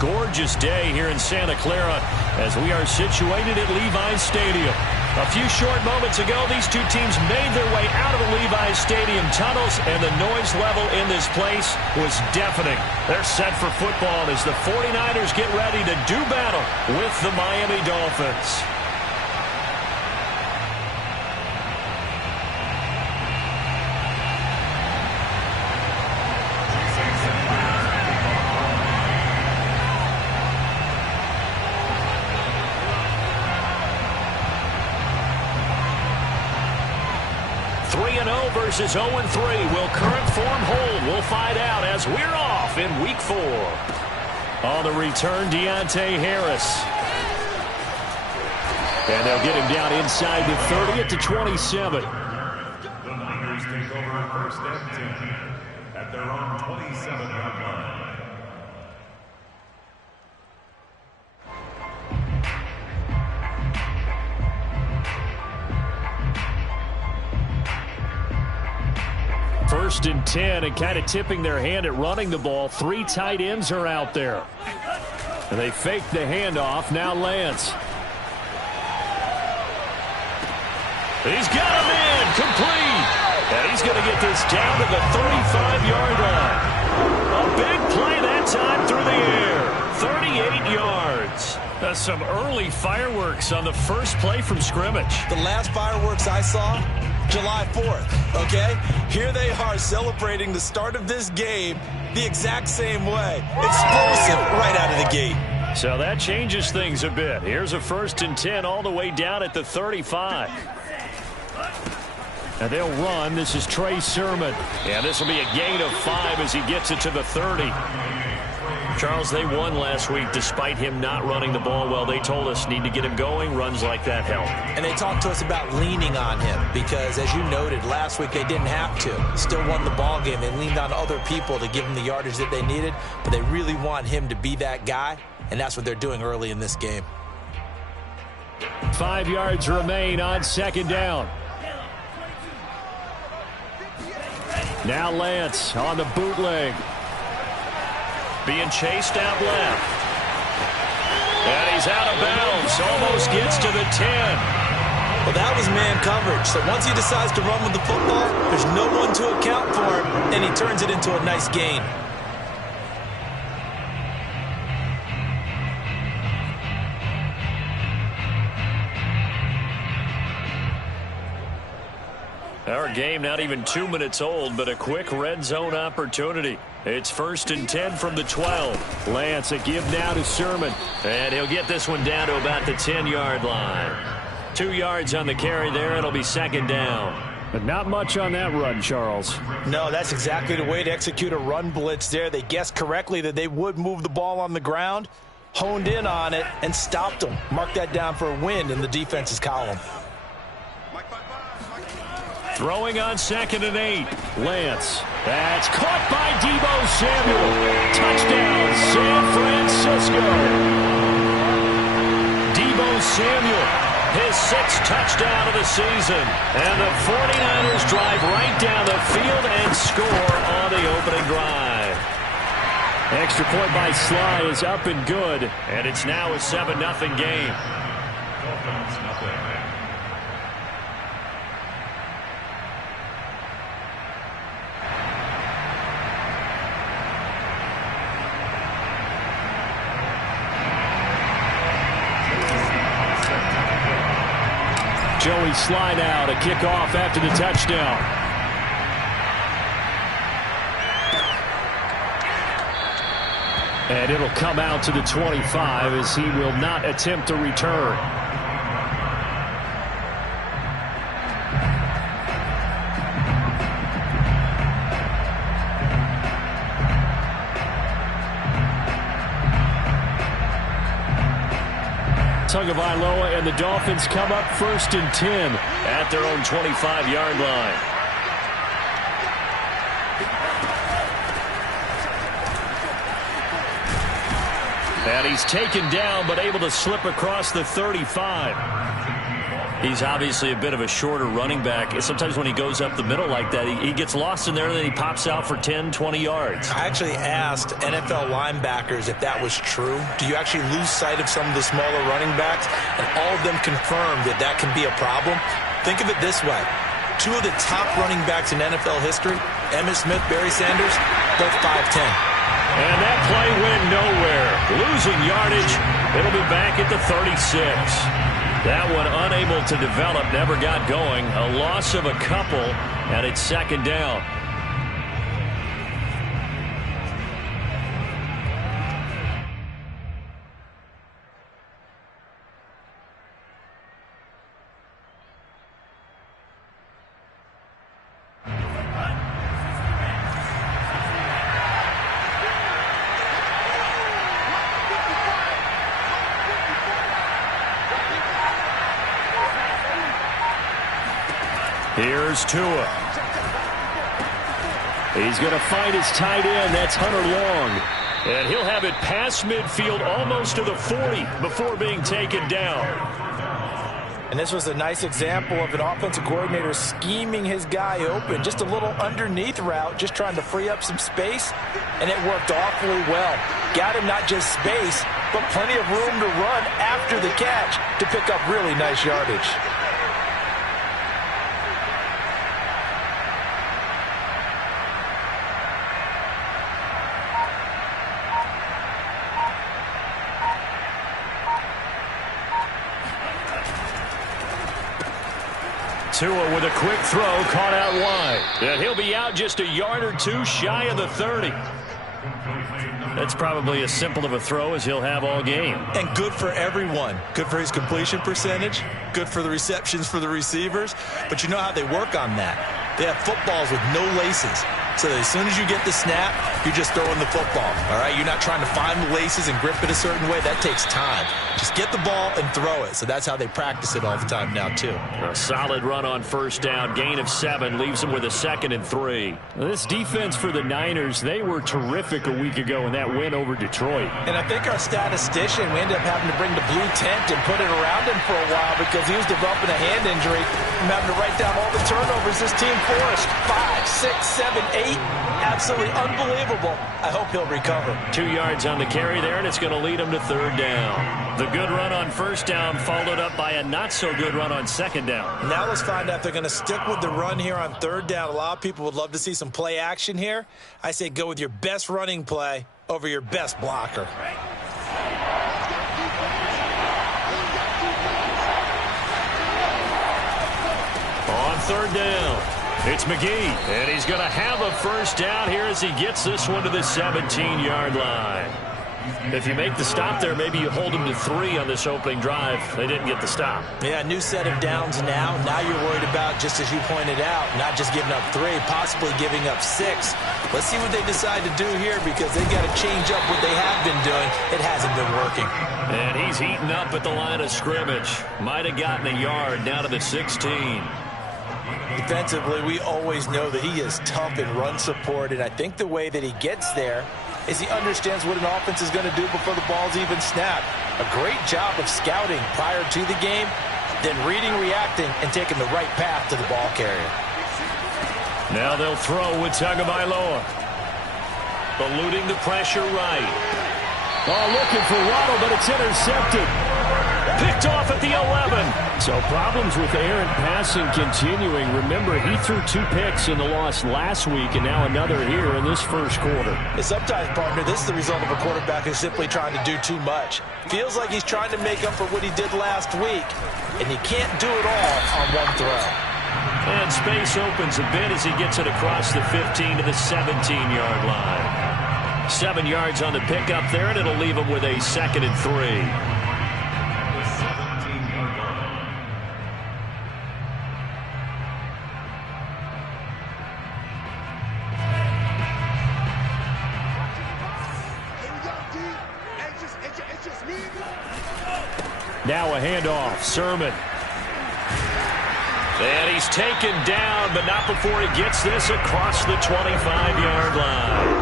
gorgeous day here in Santa Clara as we are situated at Levi's Stadium. A few short moments ago, these two teams made their way out of the Levi's Stadium tunnels, and the noise level in this place was deafening. They're set for football as the 49ers get ready to do battle with the Miami Dolphins. Versus 0-3. Will current form hold? We'll find out as we're off in Week 4. On the return, Deontay Harris. And they'll get him down inside the 30 at the 27. The Niners take over first and 10 at their own 27-yard line. First and 10, and kind of tipping their hand at running the ball. 3 tight ends are out there. And they fake the handoff. Now Lance. He's got him in. Complete. And he's going to get this down to the 35-yard line. A big play that time through the air. 38 yards. That's some early fireworks on the first play from scrimmage. The last fireworks I saw, July 4th, okay? Here they are celebrating the start of this game the exact same way. Explosive right out of the gate. So that changes things a bit. Here's a first and 10 all the way down at the 35. And they'll run. This is Trey Sermon. And this will be a gain of 5 as he gets it to the 30. Charles, they won last week despite him not running the ball well. They told us need to get him going. Runs like that help. And they talked to us about leaning on him because, as you noted, last week they didn't have to. Still won the ball game. They leaned on other people to give him the yardage that they needed, but they really want him to be that guy, and that's what they're doing early in this game. 5 yards remain on second down. Now Lance on the bootleg. Being chased out left. And he's out of bounds. Almost gets to the 10. Well, that was man coverage. So once he decides to run with the football, there's no one to account for him, and he turns it into a nice gain. Our game not even 2 minutes old, but a quick red zone opportunity. It's first and 10 from the 12. Lance, a give now to Sermon. And he'll get this one down to about the 10-yard line. 2 yards on the carry there. It'll be second down. But not much on that run, Charles. No, that's exactly the way to execute a run blitz there. They guessed correctly that they would move the ball on the ground, honed in on it, and stopped them. Mark that down for a win in the defense's column. Throwing on second and 8. Lance. That's caught by Deebo Samuel. Touchdown, San Francisco. Deebo Samuel, his 6th touchdown of the season. And the 49ers drive right down the field and score on the opening drive. Extra point by Sly is up and good. And it's now a 7-0 game. Joey slide out, a kickoff after the touchdown. And it'll come out to the 25 as he will not attempt a return. Tagovailoa and the Dolphins come up first and 10 at their own 25-yard line. And he's taken down but able to slip across the 35. He's obviously a bit of a shorter running back. Sometimes when he goes up the middle like that, he gets lost in there, and then he pops out for 10, 20 yards. I actually asked NFL linebackers if that was true. Do you actually lose sight of some of the smaller running backs? And all of them confirmed that that can be a problem. Think of it this way. Two of the top running backs in NFL history, Emmitt Smith, Barry Sanders, both 5'10". And that play went nowhere. Losing yardage. It'll be back at the 36. That one unable to develop, never got going. A loss of a couple, and it's second down. Here's Tua. He's going to find his tight end. That's Hunter Long. And he'll have it past midfield almost to the 40 before being taken down. And this was a nice example of an offensive coordinator scheming his guy open. Just a little underneath route, just trying to free up some space. And it worked awfully well. Got him not just space, but plenty of room to run after the catch to pick up really nice yardage. Tua with a quick throw, caught out wide. And he'll be out just a yard or two shy of the 30. That's probably as simple of a throw as he'll have all game. And good for everyone. Good for his completion percentage. Good for the receptions for the receivers. But you know how they work on that. They have footballs with no laces. So that as soon as you get the snap, you're just throwing the football. All right? You're not trying to find the laces and grip it a certain way. That takes time. Just get the ball and throw it. So that's how they practice it all the time now, too. A solid run on first down. Gain of 7 leaves them with a 2nd and 3. This defense for the Niners, they were terrific a week ago in that win over Detroit. And I think our statistician, we ended up having to bring the blue tent and put it around him for a while because he was developing a hand injury from having to write down all the turnovers this team forced. 5, 6, 7, 8. Absolutely unbelievable. I hope he'll recover. 2 yards on the carry there, and it's going to lead him to 3rd down. The good run on first down followed up by a not-so-good run on 2nd down. Now let's find out if they're going to stick with the run here on 3rd down. A lot of people would love to see some play action here. I say go with your best running play over your best blocker. On 3rd down, it's McGee, and he's going to have a first down here as he gets this one to the 17-yard line. If you make the stop there, maybe you hold them to 3 on this opening drive. They didn't get the stop. Yeah, new set of downs now. Now you're worried about, just as you pointed out, not just giving up 3, possibly giving up 6. Let's see what they decide to do here because they've got to change up what they have been doing. It hasn't been working. And he's heating up at the line of scrimmage. Might have gotten a yard down to the 16. Defensively, we always know that he is tough in run support, and I think the way that he gets there is he understands what an offense is going to do before the ball's even snapped. A great job of scouting prior to the game, then reading, reacting, and taking the right path to the ball carrier. Now they'll throw with Tagovailoa. Eluding the pressure right. Oh, looking for Waddle, but it's intercepted. Picked off at the 11. So problems with errant passing continuing. Remember, he threw 2 picks in the loss last week and now another here in this first quarter. And sometimes, partner, this is the result of a quarterback who's simply trying to do too much. Feels like he's trying to make up for what he did last week, and he can't do it all on one throw. And space opens a bit as he gets it across the 15 to the 17-yard line. 7 yards on the pickup there, and it'll leave him with a 2nd and 3. Now a handoff, Sermon. And he's taken down, but not before he gets this across the 25-yard line.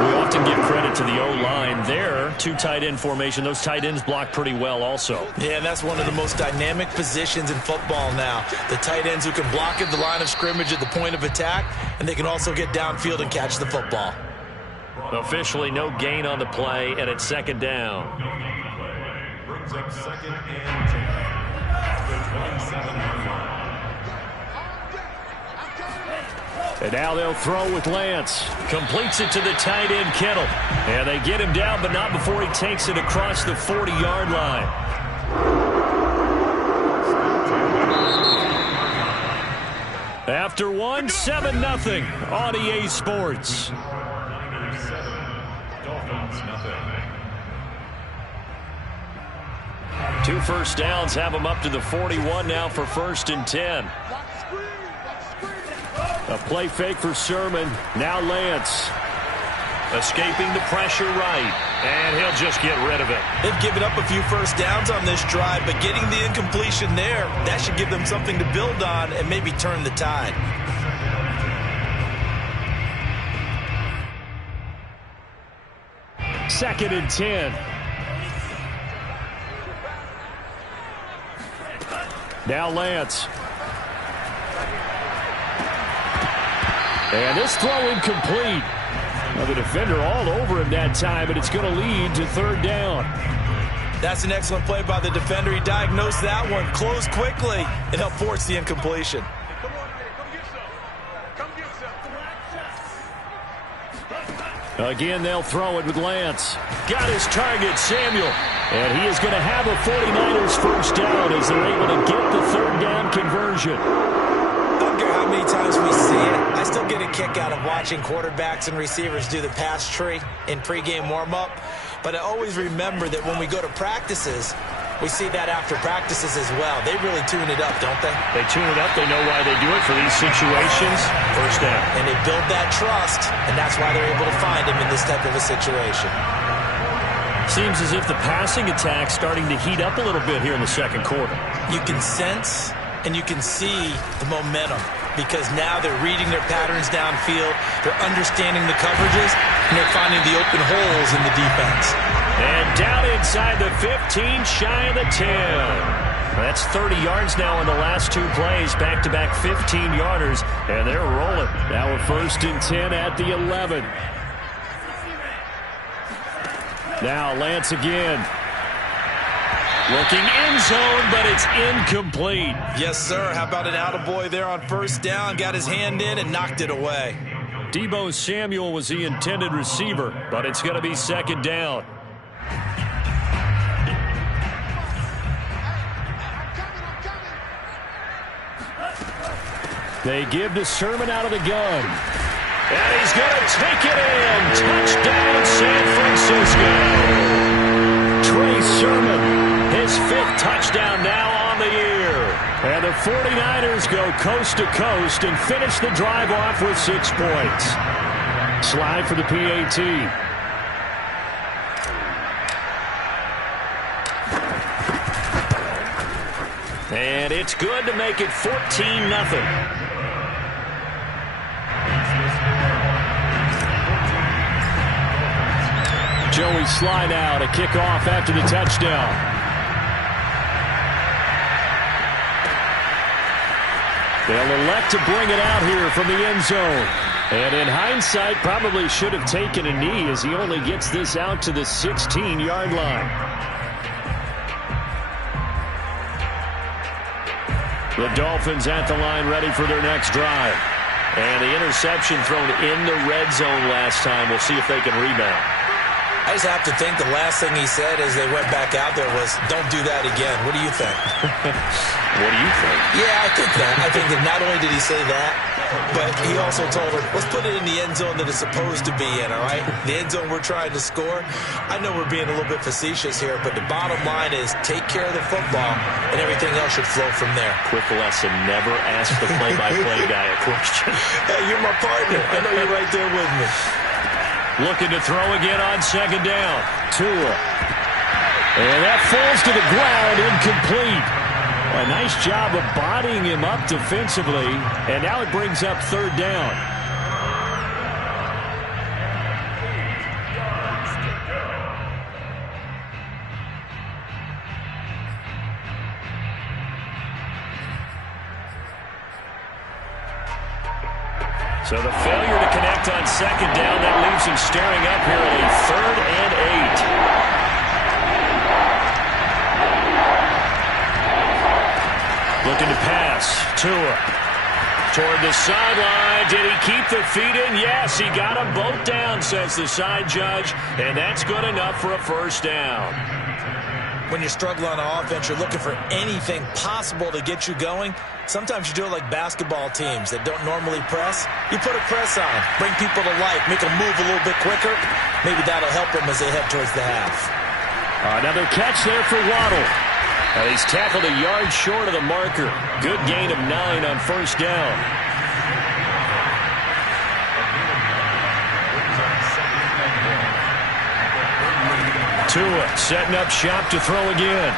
We often give credit to the O-line there. Two tight end formation. Those tight ends block pretty well also. Yeah, and that's one of the most dynamic positions in football now. The tight ends who can block at the line of scrimmage at the point of attack, and they can also get downfield and catch the football. Officially no gain on the play, and it's second down. Brings up second and 10. The 27-yard line. And now they'll throw with Lance. Completes it to the tight end, Kittle. And they get him down, but not before he takes it across the 40-yard line. After one, 7-0 on EA Sports. Dolphins, nothing. 2 first downs have them up to the 41 now for 1st and 10. A play fake for Sermon. Now Lance. Escaping the pressure right. And he'll just get rid of it. They've given up a few first downs on this drive, but getting the incompletion there, that should give them something to build on and maybe turn the tide. Second and 10. Now Lance. And this throw incomplete. Now the defender all over him that time, and it's going to lead to 3rd down. That's an excellent play by the defender. He diagnosed that one, closed quickly, and helped force the incompletion. Again, they'll throw it with Lance. Got his target, Samuel. And he is going to have a 49ers first down as they're able to get the 3rd down conversion. I don't care how many times we see it. I still get a kick out of watching quarterbacks and receivers do the pass tree in pregame warm-up. But I always remember that when we go to practices, we see that after practices as well. They really tune it up, don't they? They tune it up. They know why they do it for these situations. First down. And they build that trust, and that's why they're able to find him in this type of a situation. Seems as if the passing attack's starting to heat up a little bit here in the second quarter. You can sense and you can see the momentum because now they're reading their patterns downfield, they're understanding the coverages, and they're finding the open holes in the defense. And down inside the 15, shy of the 10. That's 30 yards now in the last 2 plays, back-to-back 15-yarders, and they're rolling. Now a 1st and 10 at the 11. Now Lance again. Looking end zone, but it's incomplete. Yes, sir. How about an attaboy there on 1st down? Got his hand in and knocked it away. Deebo Samuel was the intended receiver, but it's going to be 2nd down. They give to Sermon out of the gun. And he's going to take it in. Touchdown, San Francisco. Trey Sermon, his 5th touchdown now on the year. And the 49ers go coast to coast and finish the drive off with 6 points. Slide for the PAT. And it's good to make it 14-0. Joey slide out, a kickoff after the touchdown. They'll elect to bring it out here from the end zone. And in hindsight, probably should have taken a knee as he only gets this out to the 16-yard line. The Dolphins at the line ready for their next drive. And the interception thrown in the red zone last time. We'll see if they can rebound. I just have to think the last thing he said as they went back out there was, don't do that again. What do you think? What do you think? Yeah, I think that. I think that not only did he say that, but he also told them, let's put it in the end zone that it's supposed to be in, all right? The end zone we're trying to score. I know we're being a little bit facetious here, but the bottom line is take care of the football, and everything else should flow from there. Quick lesson, never ask the play-by-play guy a question. Hey, you're my partner. I know you're right there with me. Looking to throw again on 2nd down. Tua. And that falls to the ground, incomplete. A nice job of bodying him up defensively. And now it brings up 3rd down. So the failure to connect on second down, that leaves him staring up here at a 3rd and 8. Looking to pass. Tua toward the sideline. Did he keep the feet in? Yes, he got them both down, says the side judge, and that's good enough for a first down. When you're struggling on offense, you're looking for anything possible to get you going. Sometimes you do it like basketball teams that don't normally press. You put a press on, bring people to life, make them move a little bit quicker. Maybe that'll help them as they head towards the half. Another catch there for Waddle. He's tackled a yard short of the marker. Good gain of 9 on first down. Tua setting up shop to throw again.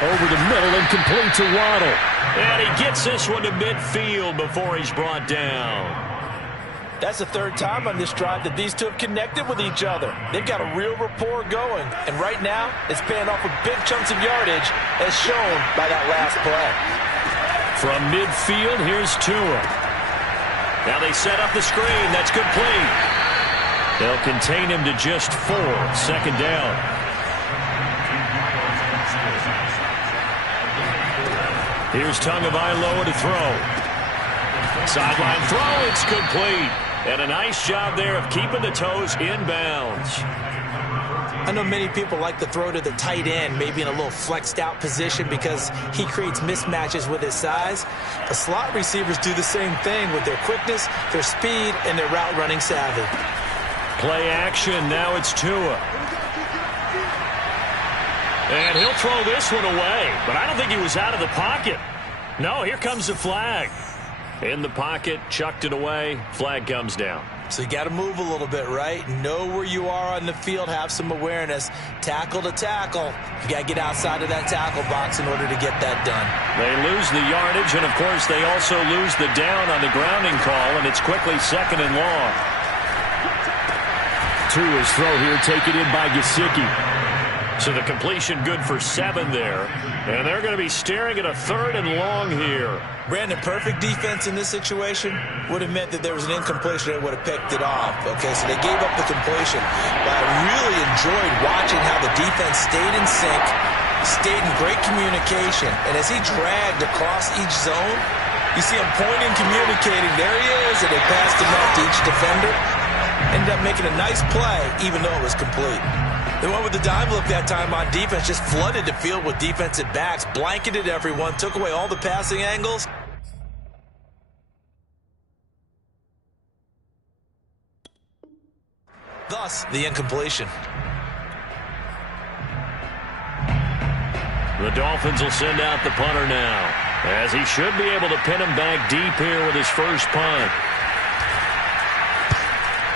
Over the middle and complete to Waddle. And he gets this one to midfield before he's brought down. That's the 3rd time on this drive that these two have connected with each other. They've got a real rapport going. And right now, it's paying off with big chunks of yardage, as shown by that last play. From midfield, here's Tua. Now they set up the screen. That's complete. They'll contain him to just 4. Second down. Here's Tagovailoa to throw. Sideline throw, it's complete. And a nice job there of keeping the toes inbounds. I know many people like to throw to the tight end, maybe in a little flexed out position because he creates mismatches with his size. The slot receivers do the same thing with their quickness, their speed, and their route running savvy. Play action, now it's Tua. And he'll throw this one away, but I don't think he was out of the pocket. No, here comes the flag. In the pocket, chucked it away, flag comes down. So you got to move a little bit, right? Know where you are on the field, have some awareness. Tackle to tackle. You got to get outside of that tackle box in order to get that done. They lose the yardage, and of course they also lose the down on the grounding call, and it's quickly 2nd and long. Tua's throw here taken in by Gesicki. So the completion good for 7 there. And they're going to be staring at a 3rd and long here. Brandon, perfect defense in this situation would have meant that there was an incompletion that would have picked it off. Okay, so they gave up the completion. But I really enjoyed watching how the defense stayed in sync, stayed in great communication. And as he dragged across each zone, you see him pointing, communicating. There he is, and they passed him off to each defender. Ended up making a nice play, even though it was complete. They went with the dime look that time on defense, just flooded the field with defensive backs, blanketed everyone, took away all the passing angles. Thus, the incompletion. The Dolphins will send out the punter now, as he should be able to pin him back deep here with his first punt.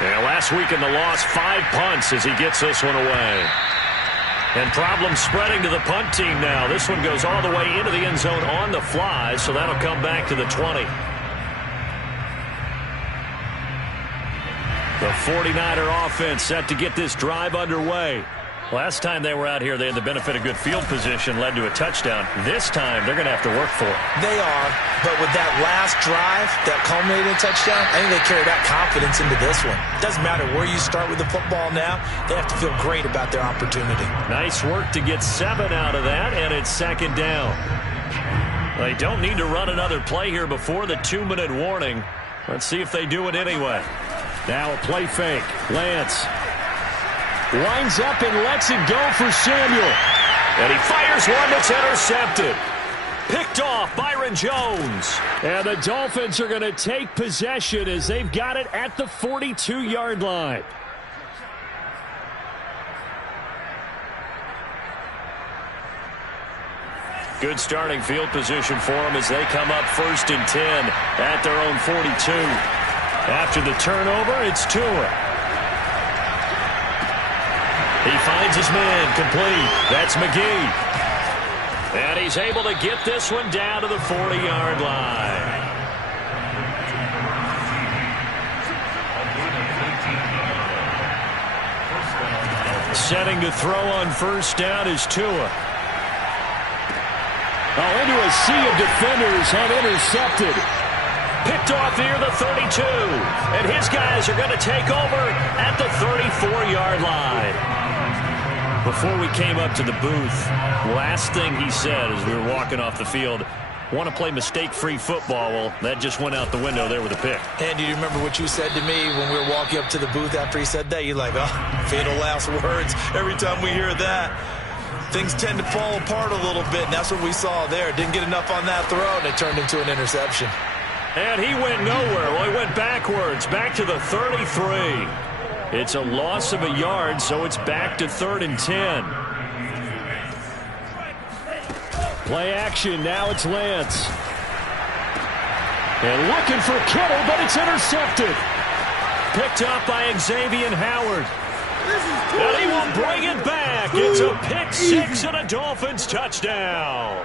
Yeah, last week in the loss, 5 punts as he gets this one away. And problems spreading to the punt team now. This one goes all the way into the end zone on the fly, so that'll come back to the 20. The 49er offense set to get this drive underway. Last time they were out here, they had the benefit of good field position, led to a touchdown. This time, they're going to have to work for it. They are, but with that last drive, that culminating touchdown, I think they carry that confidence into this one. Doesn't matter where you start with the football now, they have to feel great about their opportunity. Nice work to get 7 out of that, and it's 2nd down. They don't need to run another play here before the 2-minute warning. Let's see if they do it anyway. Now a play fake. Lance winds up and lets it go for Samuel. And he fires one that's intercepted. Picked off Byron Jones. And the Dolphins are going to take possession as they've got it at the 42-yard line. Good starting field position for them as they come up 1st and 10 at their own 42. After the turnover, it's Tua. He finds his man, complete. That's McGee. And he's able to get this one down to the 40-yard line. Setting to throw on first down is Tua. Oh, into a sea of defenders and intercepted. Picked off near the 32. And his guys are going to take over at the 34-yard line. Before we came up to the booth, last thing he said as we were walking off the field, want to play mistake-free football. Well, that just went out the window there with a pick. And do you remember what you said to me when we were walking up to the booth after he said that? You're like, oh, fatal last words. Every time we hear that, things tend to fall apart a little bit, and that's what we saw there. Didn't get enough on that throw, and it turned into an interception. And he went nowhere. Well, he went backwards, back to the 33. It's a loss of a yard, so it's back to 3rd and 10. Play action, now it's Lance. And looking for Kittle, but it's intercepted. Picked up by Xavier Howard. And he will bring it back. It's a pick six and a Dolphins touchdown.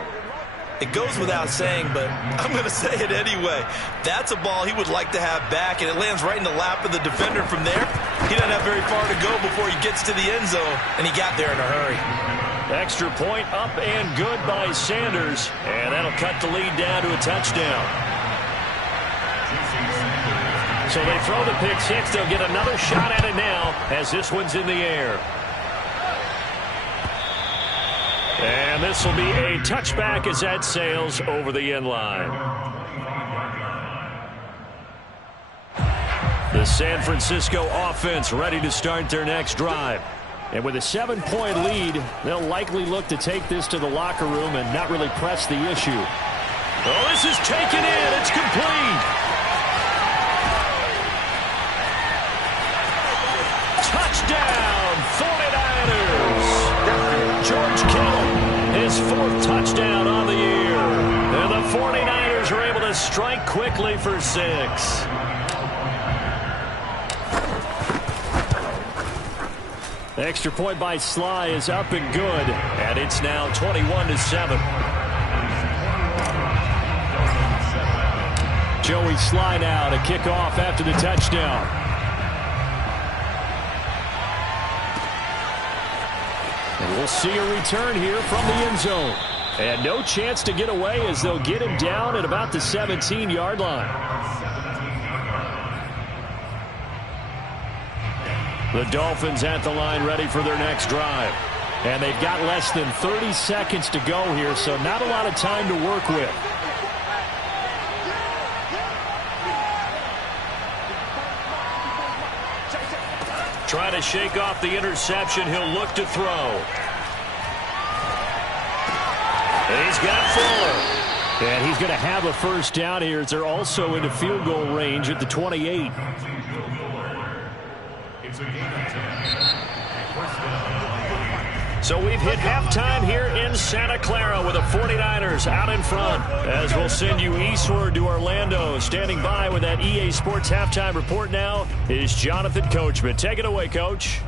It goes without saying, but I'm going to say it anyway. That's a ball he would like to have back, and it lands right in the lap of the defender from there. He doesn't have very far to go before he gets to the end zone, and he got there in a hurry. Extra point up and good by Sanders, and that'll cut the lead down to a touchdown. So they throw the pick six. They'll get another shot at it now as this one's in the air. And this will be a touchback as that sails over the end line. The San Francisco offense ready to start their next drive. And with a 7-point lead, they'll likely look to take this to the locker room and not really press the issue. Oh, this is taken in. It's complete. Touchdown, 49ers. George Kittle, his 4th touchdown on the year. And the 49ers are able to strike quickly for 6. Extra point by Sly is up and good, and it's now 21-7. Joey Sly now to kick off after the touchdown. And we'll see a return here from the end zone. And no chance to get away as they'll get him down at about the 17-yard line. The Dolphins at the line ready for their next drive. And they've got less than 30 seconds to go here, so not a lot of time to work with. Trying to shake off the interception. He'll look to throw. He's got Fuller. And he's going to have a first down here as they're also into field goal range at the 28. So we've hit halftime here in Santa Clara with the 49ers out in front. As we'll send you eastward to Orlando. Standing by with that EA Sports halftime report now is Jonathan Coachman. Take it away, Coach.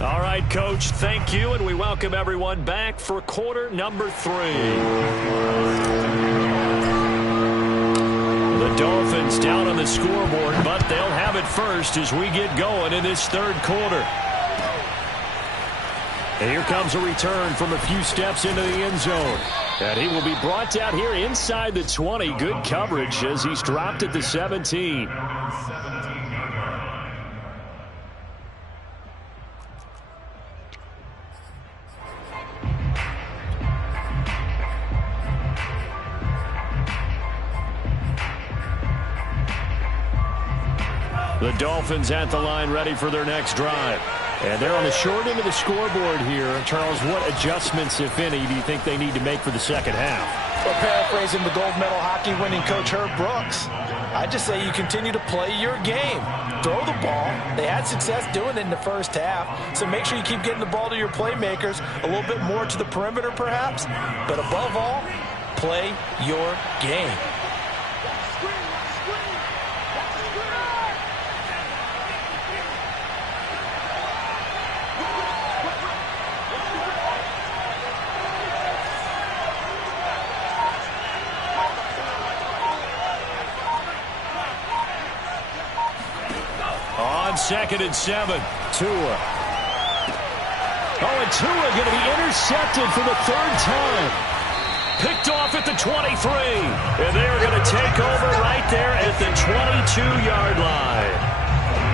All right, Coach, thank you, and we welcome everyone back for quarter number 3. The Dolphins down on the scoreboard, but they'll have it first as we get going in this third quarter. And here comes a return from a few steps into the end zone. And he will be brought down here inside the 20. Good coverage as he's dropped at the 17. The Dolphins at the line ready for their next drive. And they're on the short end of the scoreboard here. Charles, what adjustments, if any, do you think they need to make for the second half? Well, paraphrasing the gold medal hockey winning coach Herb Brooks, I just say you continue to play your game. Throw the ball. They had success doing it in the first half, so make sure you keep getting the ball to your playmakers, a little bit more to the perimeter perhaps, but above all, play your game. Second and 7. Tua. Oh, and Tua going to be intercepted for the 3rd time. Picked off at the 23. And they're going to take over right there at the 22-yard line.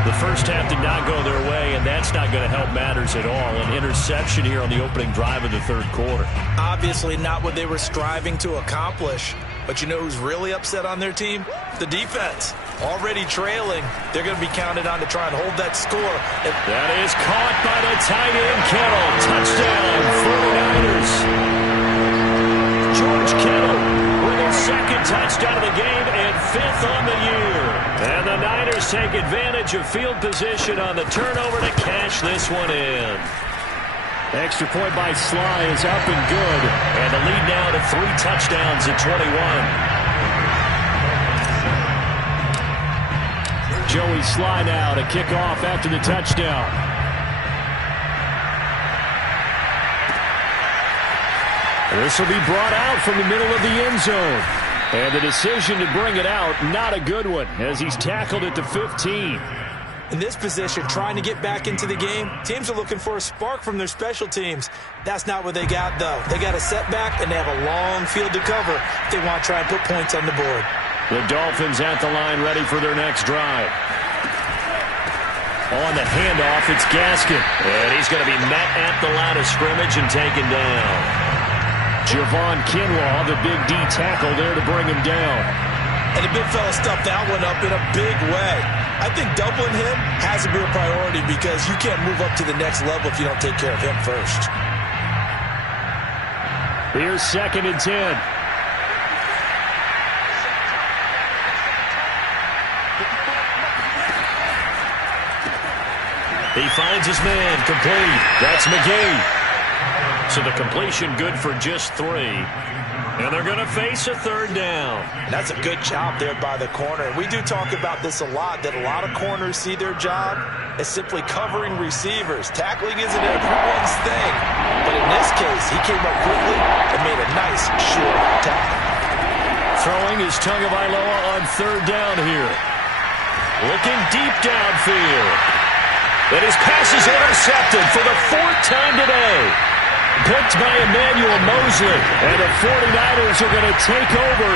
The first half did not go their way, and that's not going to help matters at all. An interception here on the opening drive of the third quarter. Obviously not what they were striving to accomplish. But you know who's really upset on their team? The defense. Already trailing. They're going to be counted on to try and hold that score. That is caught by the tight end, Kittle. Touchdown, 49ers. George Kittle with his second touchdown of the game and fifth on the year. And the Niners take advantage of field position on the turnover to cash this one in. Extra point by Sly is up and good. And the lead now to 3 touchdowns at 21. Joey Sly now to kick off after the touchdown. This will be brought out from the middle of the end zone. And the decision to bring it out, not a good one, as he's tackled at the 15. In this position, trying to get back into the game, teams are looking for a spark from their special teams. That's not what they got, though. They got a setback, and they have a long field to cover if they want to try and put points on the board. The Dolphins at the line ready for their next drive. On the handoff, it's Gaskin. And he's going to be met at the line of scrimmage and taken down. Javon Kinlaw, the big D tackle there to bring him down. And the big fella stuffed that one up in a big way. I think doubling him has to be a priority because you can't move up to the next level if you don't take care of him first. Here's 2nd and 10. He finds his man, complete. That's McGee. So the completion good for just 3. And they're going to face a 3rd down. That's a good job there by the corner. And we do talk about this a lot, that a lot of corners see their job as simply covering receivers. Tackling isn't everyone's thing. But in this case, he came up quickly and made a nice, short tackle. Throwing is Tagovailoa on 3rd down here. Looking deep downfield. And his pass is intercepted for the 4th time today. Picked by Emmanuel Mosley. And the 49ers are going to take over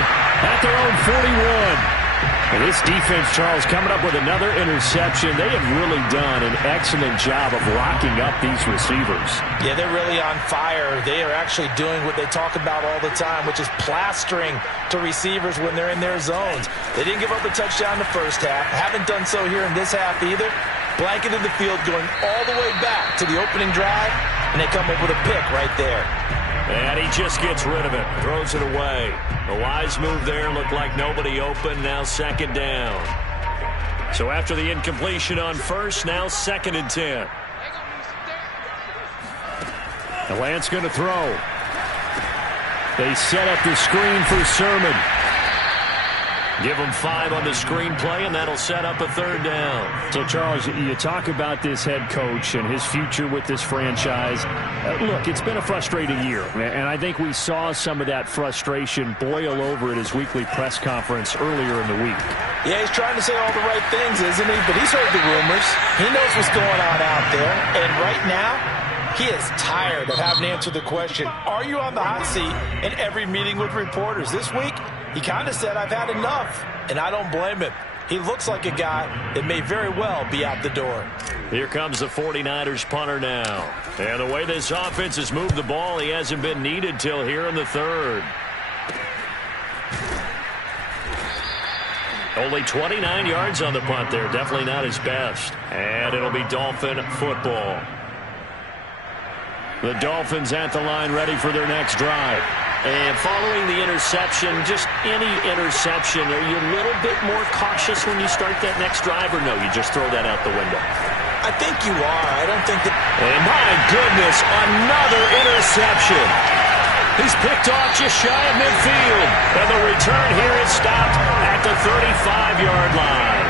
at their own 41. And this defense, Charles, coming up with another interception. They have really done an excellent job of locking up these receivers. Yeah, they're really on fire. They are actually doing what they talk about all the time, which is plastering to receivers when they're in their zones. They didn't give up a touchdown in the first half. Haven't done so here in this half either. Blanketed the field going all the way back to the opening drive, and they come up with a pick right there. And he just gets rid of it, throws it away. A wise move there, looked like nobody open, now 2nd down. So after the incompletion on 1st, now 2nd and 10. The Lance going to throw. They set up the screen for Sermon. Give him 5 on the screenplay, and that'll set up a 3rd down. So, Charles, you talk about this head coach and his future with this franchise. Look, it's been a frustrating year, and I think we saw some of that frustration boil over at his weekly press conference earlier in the week. Yeah, he's trying to say all the right things, isn't he? But he's heard the rumors. He knows what's going on out there, and right now, he is tired of having to answer the question, are you on the hot seat in every meeting with reporters? This week, he kind of said, I've had enough, and I don't blame him. He looks like a guy that may very well be out the door. Here comes the 49ers punter now. And the way this offense has moved the ball, he hasn't been needed till here in the 3rd. Only 29 yards on the punt there. Definitely not his best. And it'll be Dolphin football. The Dolphins at the line ready for their next drive. And following the interception, just any interception, are you a little bit more cautious when you start that next drive, or no, you just throw that out the window? I think you are. I don't think that... And my goodness, another interception. He's picked off just shy of midfield. And the return here is stopped at the 35-yard line.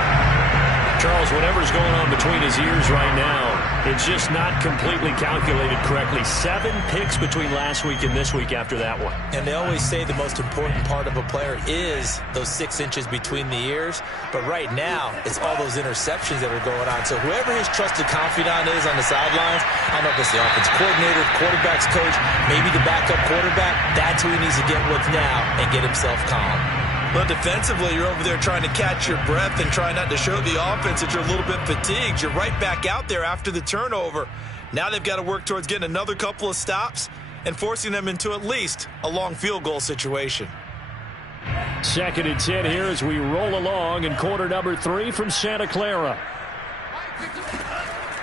Charles, whatever's going on between his ears right now, it's just not completely calculated correctly. 7 picks between last week and this week after that one. And they always say the most important part of a player is those 6 inches between the ears. But right now, it's all those interceptions that are going on. So whoever his trusted confidant is on the sidelines, I don't know if it's the offense coordinator, the quarterback's coach, maybe the backup quarterback, that's who he needs to get with now and get himself calm. But defensively, you're over there trying to catch your breath and try not to show the offense that you're a little bit fatigued. You're right back out there after the turnover. Now they've got to work towards getting another couple of stops and forcing them into at least a long field goal situation. 2nd and 10 here as we roll along in quarter number 3 from Santa Clara.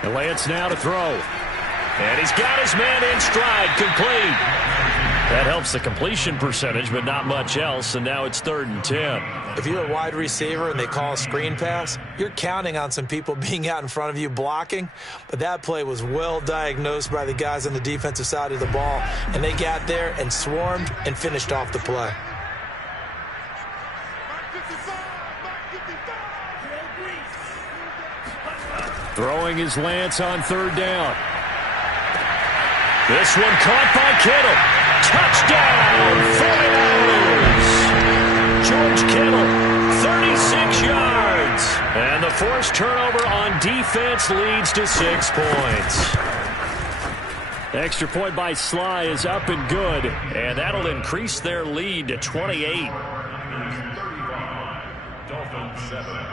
And Lance now to throw. And he's got his man in stride, complete. That helps the completion percentage, but not much else, and now it's 3rd and 10. If you're a wide receiver and they call a screen pass, you're counting on some people being out in front of you blocking, but that play was well diagnosed by the guys on the defensive side of the ball, and they got there and swarmed and finished off the play. Throwing is Lance on 3rd down. This one caught by Kittle. Touchdown, 49ers. George Kittle, 36 yards. And the forced turnover on defense leads to 6 points. Extra point by Sly is up and good, and that'll increase their lead to 28. Dolphins 7.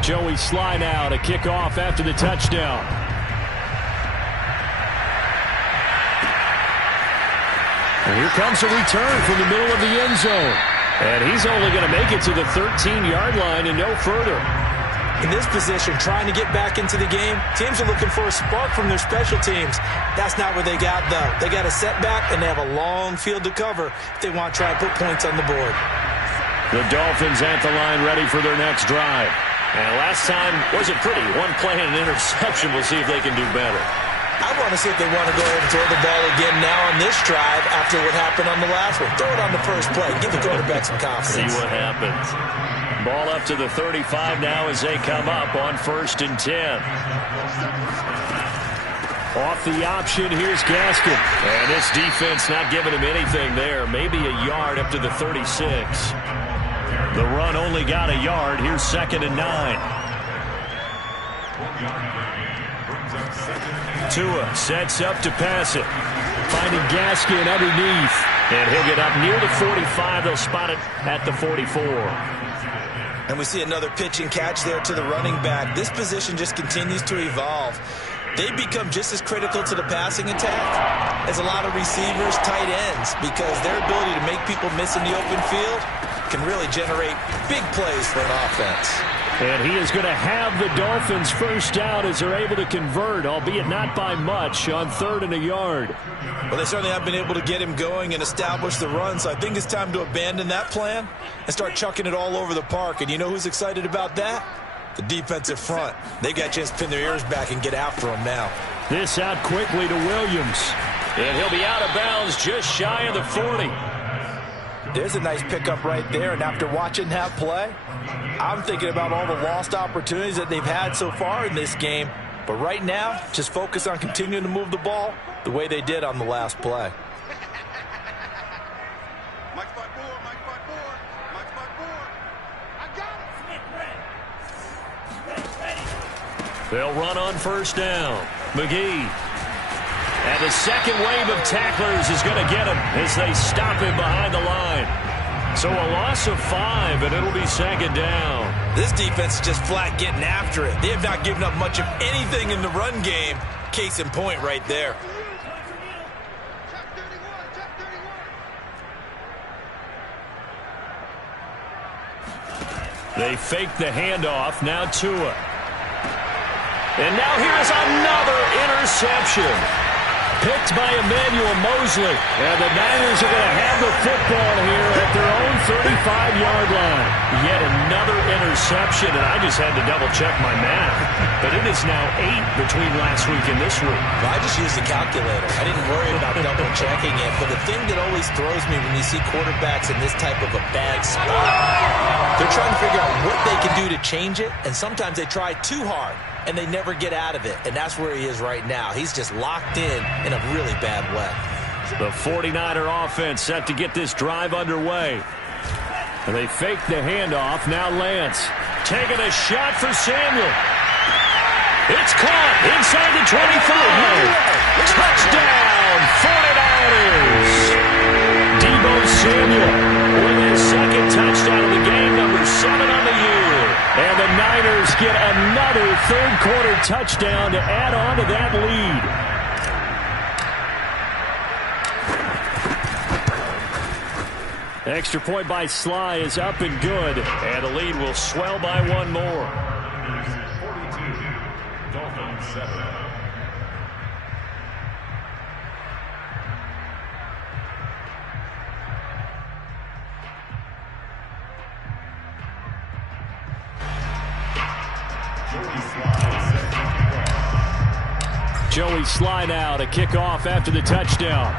Joey Sly now to kick off after the touchdown. And here comes a return from the middle of the end zone. And he's only going to make it to the 13-yard line and no further. In this position, trying to get back into the game, teams are looking for a spark from their special teams. That's not what they got, though. They got a setback, and they have a long field to cover if they want to try and put points on the board. The Dolphins at the line ready for their next drive. And last time wasn't pretty. One play and an interception. We'll see if they can do better. I want to see if they want to go ahead and throw the ball again now on this drive after what happened on the last one. Throw it on the first play. Give the quarterback some confidence. See what happens. Ball up to the 35 now as they come up on 1st and 10. Off the option, here's Gaskin. And this defense not giving him anything there. Maybe a yard up to the 36. The run only got a yard. Here's 2nd and 9. Tua sets up to pass it. Finding Gaskin underneath. And he'll get up near the 45. They'll spot it at the 44. And we see another pitch and catch there to the running back. This position just continues to evolve. They become just as critical to the passing attack as a lot of receivers, tight ends, because their ability to make people miss in the open field can really generate big plays for an offense. And he is going to have the Dolphins first down as they're able to convert, albeit not by much, on 3rd and a yard. Well, they certainly have been able to get him going and establish the run, so I think it's time to abandon that plan and start chucking it all over the park. And you know who's excited about that? The defensive front. They got a chance to pin their ears back and get after him now. This out quickly to Williams. And he'll be out of bounds just shy of the 40. There's a nice pickup right there, and after watching that play, I'm thinking about all the lost opportunities that they've had so far in this game. But right now, just focus on continuing to move the ball the way they did on the last play. They'll run on 1st down. McGee. And the second wave of tacklers is going to get him as they stop him behind the line. So a loss of 5, and it'll be 2nd down. This defense is just flat getting after it. They have not given up much of anything in the run game. Case in point right there. They fake the handoff. Now Tua. And now here's another interception. Picked by Emmanuel Mosley. And the Niners are going to have the football here at their own 35-yard line. Yet another interception, and I just had to double-check my math. But it is now 8 between last week and this week. Well, I just used a calculator. I didn't worry about double-checking it. But the thing that always throws me when you see quarterbacks in this type of a bad spot, they're trying to figure out what they can do to change it, and sometimes they try too hard, and they never get out of it. And that's where he is right now. He's just locked in a really bad way. The 49er offense set to get this drive underway. And they fake the handoff. Now Lance taking a shot for Samuel. It's caught inside the 25. Touchdown, 49ers. Deebo Samuel with his second touchdown of the game, number 7 on the year. And the Niners get another third-quarter touchdown to add on to that lead. Extra point by Sly is up and good. And the lead will swell by one more. 42, Dolphins 7. Joey Sly now to kick off after the touchdown.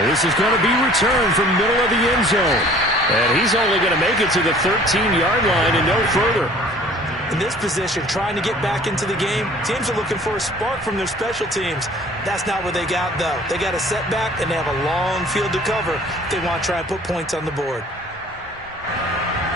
This is going to be returned from middle of the end zone. And he's only going to make it to the 13-yard line and no further. In this position, trying to get back into the game, teams are looking for a spark from their special teams. That's not what they got, though. They got a setback, and they have a long field to cover if they want to try and put points on the board.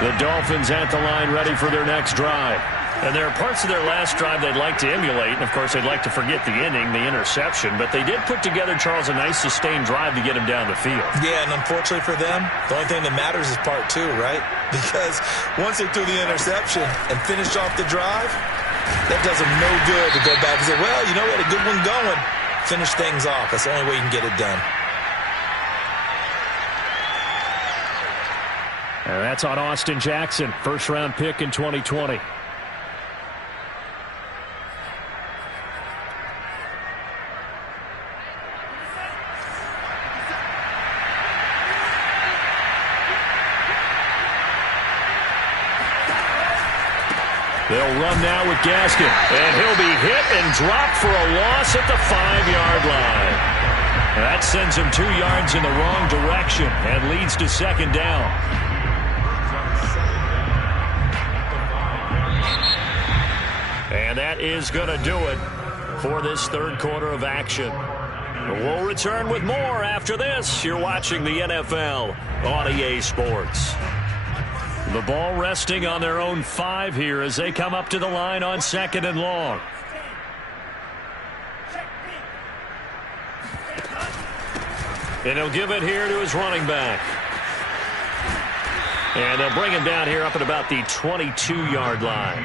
The Dolphins at the line ready for their next drive. And there are parts of their last drive they'd like to emulate. And, of course, they'd like to forget the inning, the interception. But they did put together, Charles, a nice sustained drive to get him down the field. Yeah, and unfortunately for them, the only thing that matters is part 2, right? Because once they threw the interception and finished off the drive, that does them no good to go back and say, well, you know, we had a good one going. Finish things off. That's the only way you can get it done. And that's on Austin Jackson, first-round pick in 2020. They'll run now with Gaskin, and he'll be hit and dropped for a loss at the 5-yard line. That sends him 2 yards in the wrong direction and leads to second down. And that is going to do it for this third quarter of action. We'll return with more after this. You're watching the NFL on EA Sports. The ball resting on their own 5 here as they come up to the line on second and long. And he'll give it here to his running back. And they'll bring him down here up at about the 22-yard line.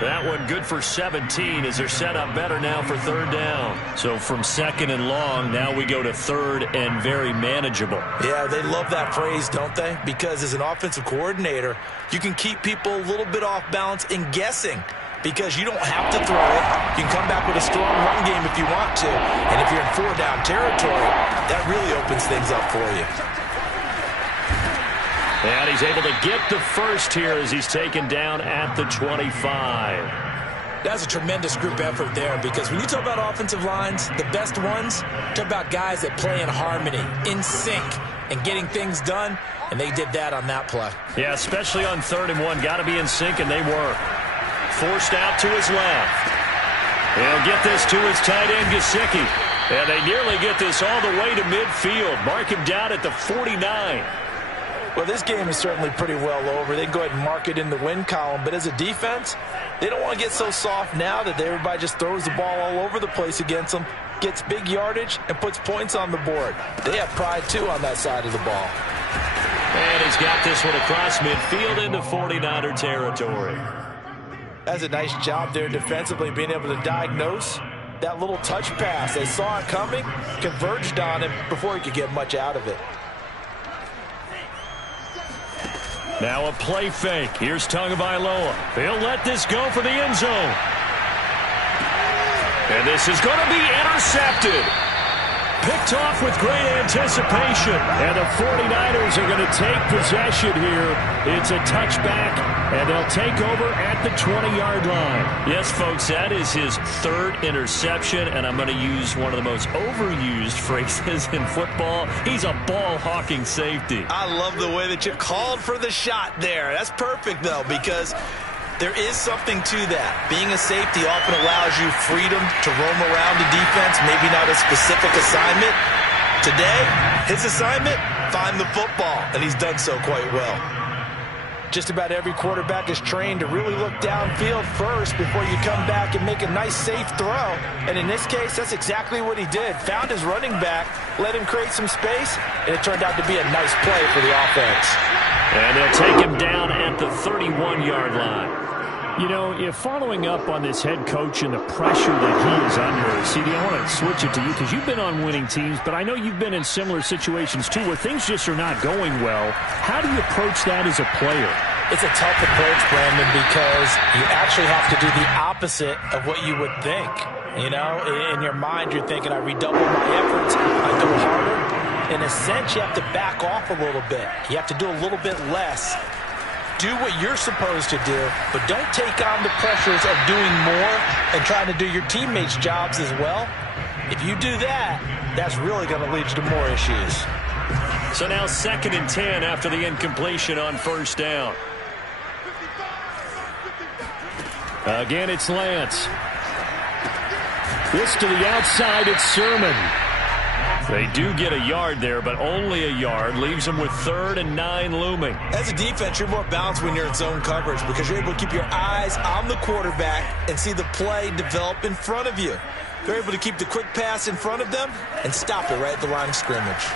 That one good for 17 as they're set up better now for third down. So from second and long, now we go to third and very manageable. Yeah, they love that phrase, don't they? Because as an offensive coordinator, you can keep people a little bit off balance in guessing because you don't have to throw it. You can come back with a strong run game if you want to. And if you're in 4-down territory, that really opens things up for you. And he's able to get the first here as he's taken down at the 25. That's a tremendous group effort there because when you talk about offensive lines, the best ones, talk about guys that play in harmony, in sync, and getting things done, and they did that on that play. Yeah, especially on 3rd and 1. Got to be in sync, and they were. Forced out to his left. He'll get this to his tight end, Gesicki. And they nearly get this all the way to midfield. Mark him down at the 49. Well, this game is certainly pretty well over. They can go ahead and mark it in the win column. But as a defense, they don't want to get so soft now that everybody just throws the ball all over the place against them, gets big yardage, and puts points on the board. They have pride, too, on that side of the ball. And he's got this one across midfield into 49er territory. That's a nice job there defensively, being able to diagnose that little touch pass. They saw it coming, converged on him before he could get much out of it. Now a play fake. Here's Tagovailoa. He'll let this go for the end zone. And this is going to be intercepted. Picked off with great anticipation. And the 49ers are going to take possession here. It's a touchback, and they'll take over at the 20-yard line. Yes, folks, that is his third interception, and I'm going to use one of the most overused phrases in football. He's a ball-hawking safety. I love the way that you called for the shot there. That's perfect, though, because there is something to that. Being a safety often allows you freedom to roam around the defense, maybe not a specific assignment. Today, his assignment, find the football, and he's done so quite well. Just about every quarterback is trained to really look downfield first before you come back and make a nice, safe throw. And in this case, that's exactly what he did. Found his running back, let him create some space, and it turned out to be a nice play for the offense. And they'll take him down at the 31-yard line. You know, if following up on this head coach and the pressure that he is under, CD, I want to switch it to you because you've been on winning teams, but I know you've been in similar situations too where things just are not going well. How do you approach that as a player? It's a tough approach, Brandon, because you actually have to do the opposite of what you would think. You know, in your mind, you're thinking, I redouble my efforts, I go harder. In a sense, you have to back off a little bit. You have to do a little bit less. Do what you're supposed to do, but don't take on the pressures of doing more and trying to do your teammates' jobs as well. If you do that, that's really going to lead to more issues. So now 2nd and 10 after the incompletion on first down. Again, it's Lance. This to the outside, it's Sermon. They do get a yard there, but only a yard. Leaves them with 3rd and 9 looming. As a defense, you're more balanced when you're in zone coverage because you're able to keep your eyes on the quarterback and see the play develop in front of you. They're able to keep the quick pass in front of them and stop it right at the line of scrimmage.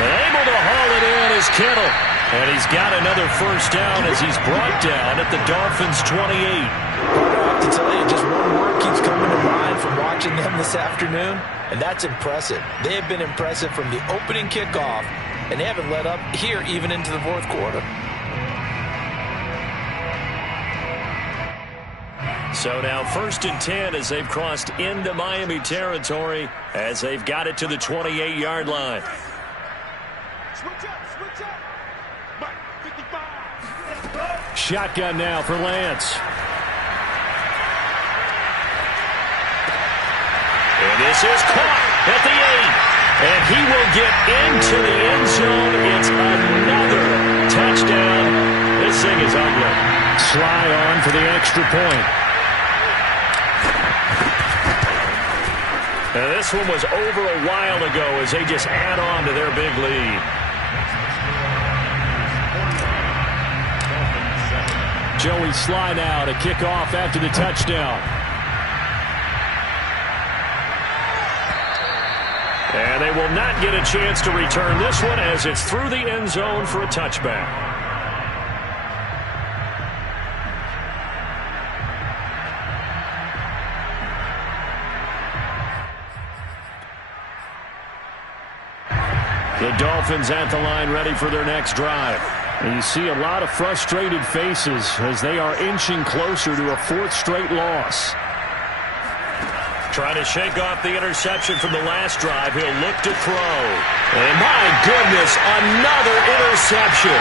And able to haul it in is Kittle. And he's got another first down as he's brought down at the Dolphins' 28. I have to tell you, just one word keeps coming to mind from watching them this afternoon, and that's impressive. They have been impressive from the opening kickoff, and they haven't let up here even into the fourth quarter. So now 1st and 10 as they've crossed into Miami territory as they've got it to the 28-yard line. Switch up. Mike, 55. Shotgun now for Lance. And this is caught at the 8. And he will get into the end zone. It's another touchdown. This thing is ugly. Sly on for the extra point. And this one was over a while ago as they just add on to their big lead. Joey Sly now to kick off after the touchdown. And they will not get a chance to return this one as it's through the end zone for a touchback. The Dolphins at the line ready for their next drive. And you see a lot of frustrated faces as they are inching closer to a 4th straight loss. Trying to shake off the interception from the last drive. He'll look to throw. And my goodness, another interception.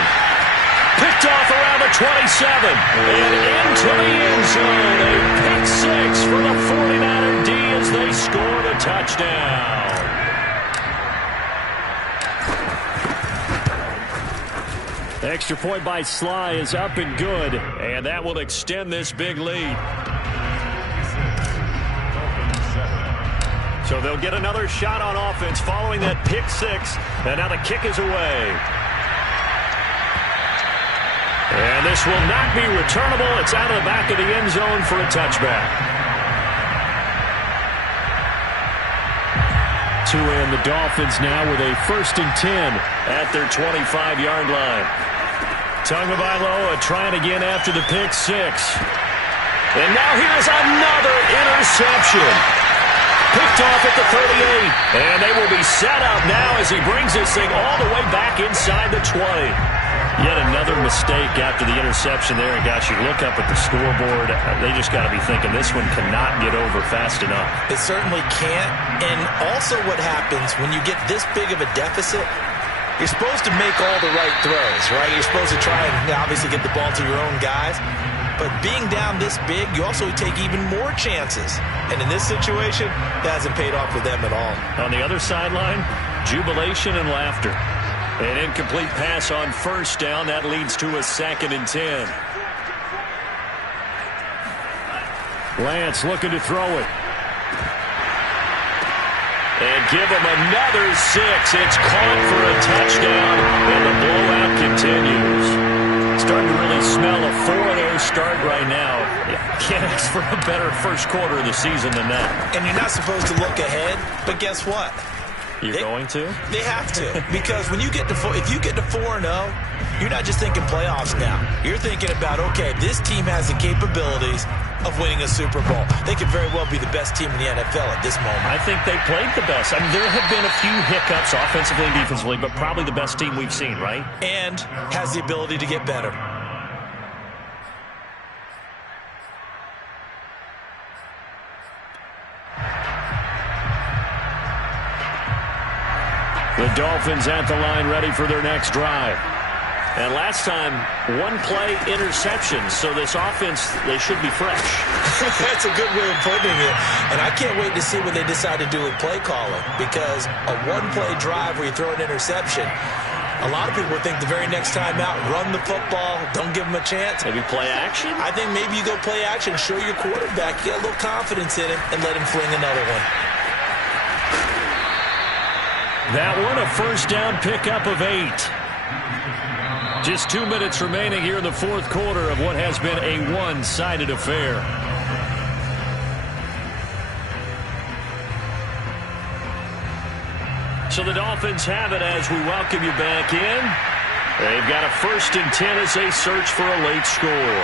Picked off around the 27. And into the end zone. A pick 6 for the 49er D as they score the touchdown. Extra point by Sly is up and good. And that will extend this big lead. So they'll get another shot on offense following that pick 6. And now the kick is away. And this will not be returnable. It's out of the back of the end zone for a touchback. To end the Dolphins now with a 1st and 10 at their 25-yard line. Tagovailoa trying again after the pick 6. And now here's another interception. Picked off at the 38. And they will be set up now as he brings this thing all the way back inside the 20. Yet another mistake after the interception there. And gosh, you look up at the scoreboard, they just got to be thinking this one cannot get over fast enough. It certainly can't. And also what happens when you get this big of a deficit, you're supposed to make all the right throws, right? You're supposed to try and obviously get the ball to your own guys. But being down this big, you also take even more chances. And in this situation, that hasn't paid off for them at all. On the other sideline, jubilation and laughter. An incomplete pass on first down. That leads to a 2nd and 10. Lance looking to throw it. And give him another 6. It's caught for a touchdown, and the blowout continues. Starting to really smell a 4-0 start right now. Can't ask for a better first quarter of the season than that. And you're not supposed to look ahead, but guess what? You're going to? They have to. Because when you get to if you get to 4-0, you're not just thinking playoffs now. You're thinking about, okay, this team has the capabilities of winning a Super Bowl. They could very well be the best team in the NFL at this moment. I think they played the best. I mean, there have been a few hiccups offensively and defensively, but probably the best team we've seen, right? And has the ability to get better. The Dolphins at the line, ready for their next drive. And last time, one play interception, so this offense, they should be fresh. That's a good way of putting it. And I can't wait to see what they decide to do with play calling, because a one-play drive where you throw an interception, a lot of people think the very next time out, run the football, don't give them a chance. Maybe play action? I think maybe you go play action, show your quarterback, get a little confidence in him, and let him fling another one. That one, a first down pickup of 8. Just 2 minutes remaining here in the fourth quarter of what has been a one-sided affair. So the Dolphins have it as we welcome you back in. They've got a 1st and 10 as they search for a late score.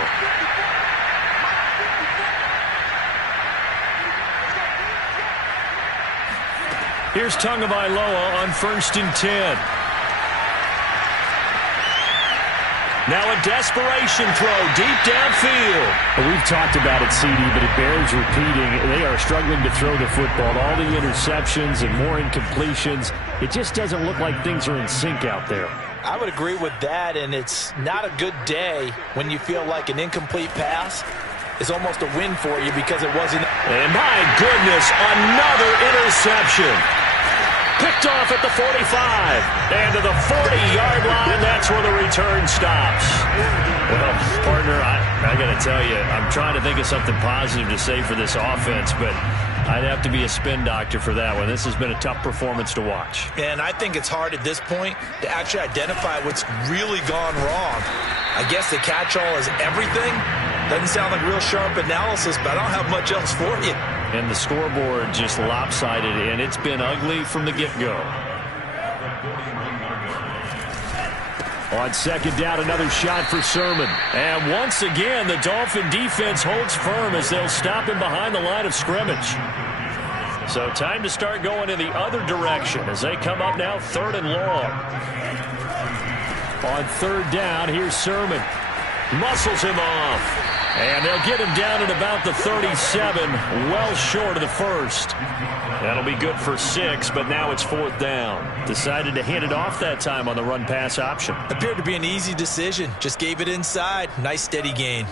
Here's Tagovailoa on 1st and 10. Now a desperation throw deep downfield. Well, we've talked about it, CD, but it bears repeating. They are struggling to throw the football. All the interceptions and more incompletions. It just doesn't look like things are in sync out there. I would agree with that, and it's not a good day when you feel like an incomplete pass is almost a win for you because it wasn't. And my goodness, another interception. Picked off at the 45. And to the 40-yard line, that's where the return stops. Well, partner, I got to tell you, I'm trying to think of something positive to say for this offense, but I'd have to be a spin doctor for that one. This has been a tough performance to watch. And I think it's hard at this point to actually identify what's really gone wrong. I guess the catch-all is everything. Doesn't sound like real sharp analysis, but I don't have much else for you. And the scoreboard just lopsided, and it's been ugly from the get-go. On 2nd down, another shot for Sermon. And once again, the Dolphin defense holds firm as they'll stop him behind the line of scrimmage. So time to start going in the other direction as they come up now 3rd and long. On 3rd down, here's Sermon. Muscles him off. And they'll get him down at about the 37, well short of the 1st. That'll be good for 6, but now it's 4th down. Decided to hand it off that time on the run-pass option. Appeared to be an easy decision. Just gave it inside. Nice steady gain.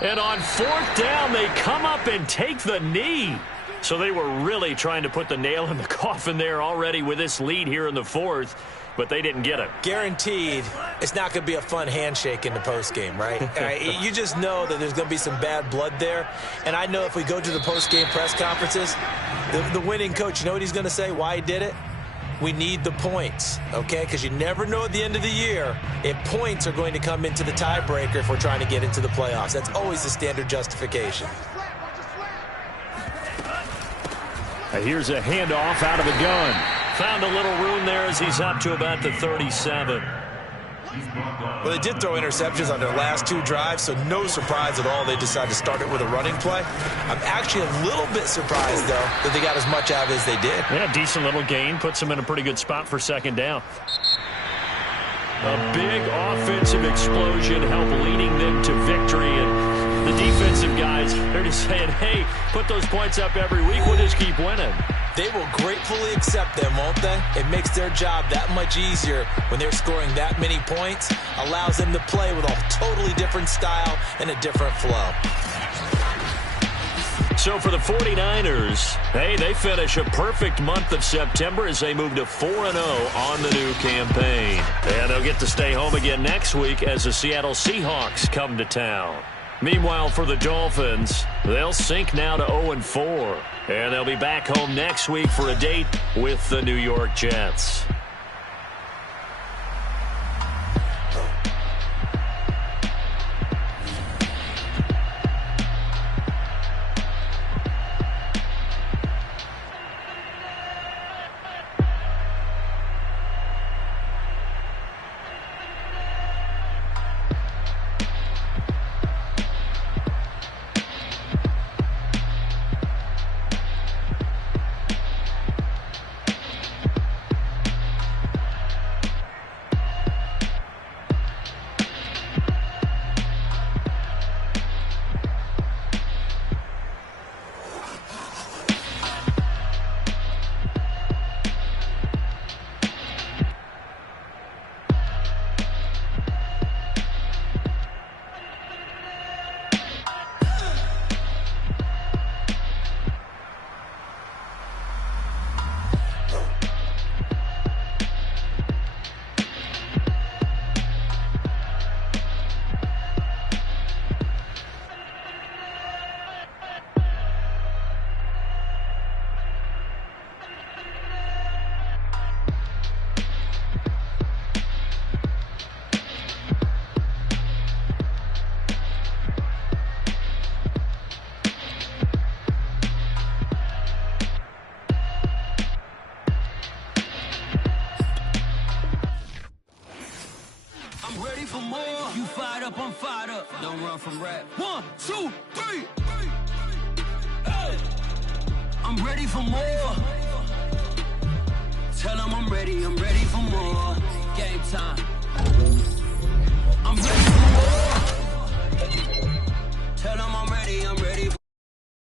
And on 4th down, they come up and take the knee. So they were really trying to put the nail in the coffin there already with this lead here in the 4th. But they didn't get it. Guaranteed, it's not going to be a fun handshake in the postgame, right? You just know that there's going to be some bad blood there. And I know if we go to the postgame press conferences, the winning coach, you know what he's going to say, why he did it? We need the points, okay? Because you never know at the end of the year if points are going to come into the tiebreaker if we're trying to get into the playoffs. That's always the standard justification. Here's a handoff out of the gun. Found a little room there as he's up to about the 37. Well, they did throw interceptions on their last 2 drives, so no surprise at all they decided to start it with a running play. I'm actually a little bit surprised, though, that they got as much out of it as they did. Yeah, decent little gain. Puts them in a pretty good spot for second down. A big offensive explosion helped leading them to victory. And the defensive guys, they're just saying, hey, put those points up every week. We'll just keep winning. They will gratefully accept them, won't they? It makes their job that much easier when they're scoring that many points. Allows them to play with a totally different style and a different flow. So for the 49ers, hey, they finish a perfect month of September as they move to 4-0 on the new campaign. And they'll get to stay home again next week as the Seattle Seahawks come to town. Meanwhile, for the Dolphins, they'll sink now to 0-4. And they'll be back home next week for a date with the New York Jets. I'm fired up. Don't run from rap. 1, 2, 3. Hey. I'm ready for more. Tell them I'm ready for more. Game time. I'm ready for more. Tell them I'm ready for